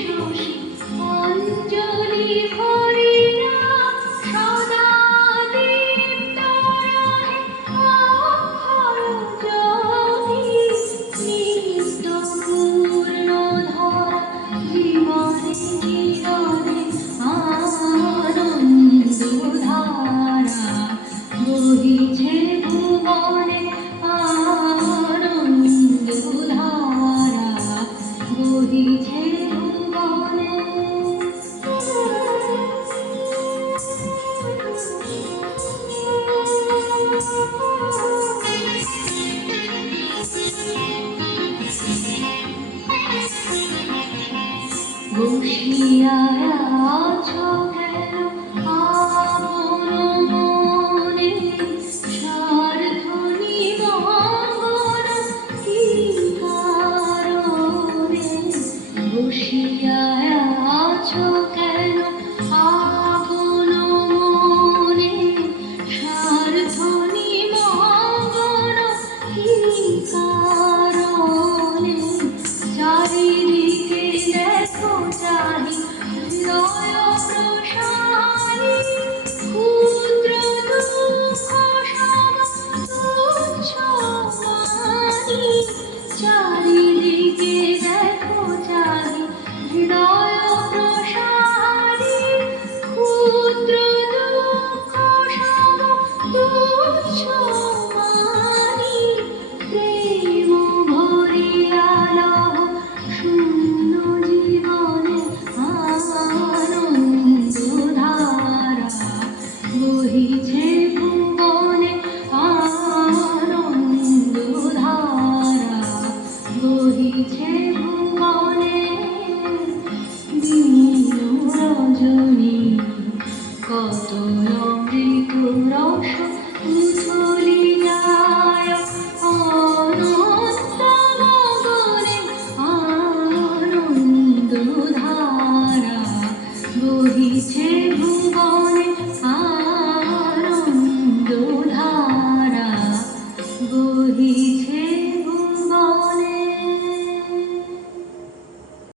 শশী অঞ্জলি ভরিয়া সদা দীপ্ত রহে অক্ষর জ্যোতি নিত্য পূর্ণধরা জীবনে চিরদিন আনন্দধারা বহিছে ভুবনে আনন্দধারা বহিছে ভুবনে। বসিয়া আছো কেন আপন মনে স্বার্থ নিবন্ধন কি কারণে? বসিয়া আছো কেন আপন মনে স্বার্থ নিবন্ধন কি কারণে? চারিদিকে দেখো চাহি নয় প্রসারী ক্ষুদ্র দুঃখ সম তুচ্ছ মানি। চারিদিকে দেখো চাহি হৃদয় প্রসারী ক্ষুদ্র দুঃখ সম তুচ্ছ মানি। প্রেম ভরিয়া লহ শূন্য জীবনে আনন্দধারা বহিছে ভুবনে আনন্দধারা বহিছে ভুবনে। দিন রজনী কত অমৃত রস উথলি যায় অনন্ত গগনে আনন্দধারা বহিছে ভুবনে আনন্দধারা বহিছে